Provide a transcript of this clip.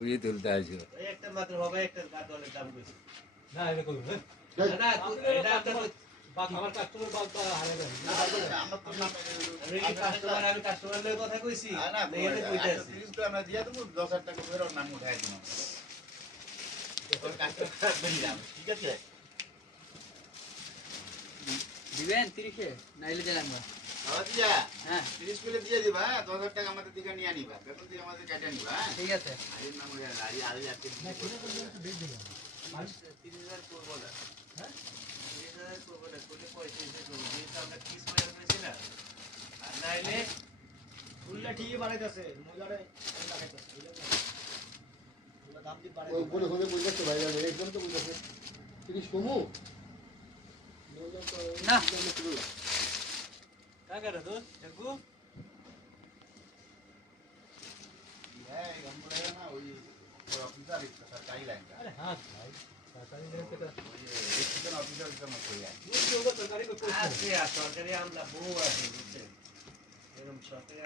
বুঝিয়ে তুলতে আসবো। একটা মাত্র হবে, একটা দলের দাম বেশি না এটা করুন না। এটা আমার কাস্টমার বাদ হারিয়ে যাবে আমরা তো আমি কাস্টমার লয়ে কথা কইছি না এখানে কইতে আছি 30 গ্রাম আমরা দিয়া দেবো 10,000 টাকা করে ওর নাম উঠাই দিলাম ওর কাস্টমার দিলাম ঠিক আছে দিবেন 30-এ নাইলে দিলাম না আচ্ছা হ্যাঁ 30 কিলো দিয়ে দিবা 10,000 টাকা আমাদের দিকে নিয়ে নিবা বেতন দিয়ে আমাদের কেটে নিবা হ্যাঁ ঠিক আছে আরে নাম উঠে আরে আরে যাচ্ছে না কিনে করলে একটু বেশ দিলাম 30,000 করব না হ্যাঁ 30,000 করব না, করলে 35,000 করব, যেহেতু আমরা 30 করে ফেলেছি না। আর নাইলে ফুলটা ঠিকই বাড়াইতেছে মজারে লাগাইতেছে ফুলটা দাম দিয়ে ওই বাড়াইতেছে বলে হলে বুঝতে ভাই যাবে একদম তো বুঝতে 30 কমু না কাকারা তো দেখো হ্যাঁ গম পড়ে না ওই অফিসার ইচ্ছা চাই লাইনটা আরে হ্যাঁ ভাই সরকারি রেটটা ওই এক্সিডেন্ট অফিসার জন্য কই যায় সরকারি আছে, আর সরকারি আমলা বহু আছে বুঝছেন, এরকম সরকারি